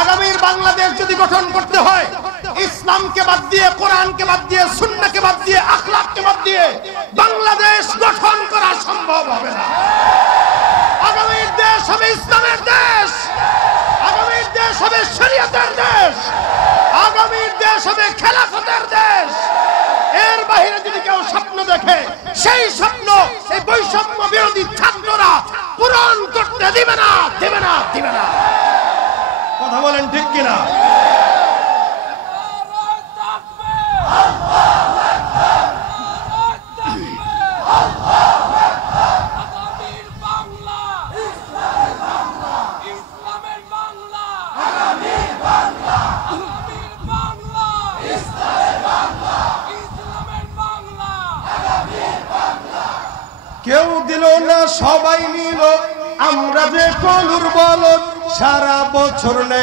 আগামীর বাংলাদেশ যদি গঠন করতে হয় ইসলামকে বাদ দিয়ে, কোরআনকে বাদ দিয়ে, সুন্নাহকে বাদ দিয়ে, আখলাককে বাদ দিয়ে বাংলাদেশ গঠন করা সম্ভব হবে না। আগামীর দেশ হবে ইসলামের দেশ, আগামীর দেশ হবে শরীয়তের দেশ, আগামীর দেশ হবে খেলাফতের দেশ। এর বাইরে যদি কেউ স্বপ্ন দেখে, সেই স্বপ্ন এই বৈষম্য বিরোধী ছাত্ররা পূরণ করতে দিবে না, দিবে না, দিবে না। কথা বলেন ঠিক কিনা? কেউ দিল না, সবাই নিল, আমরা যে কলুর বলদ সারা বছর নেই।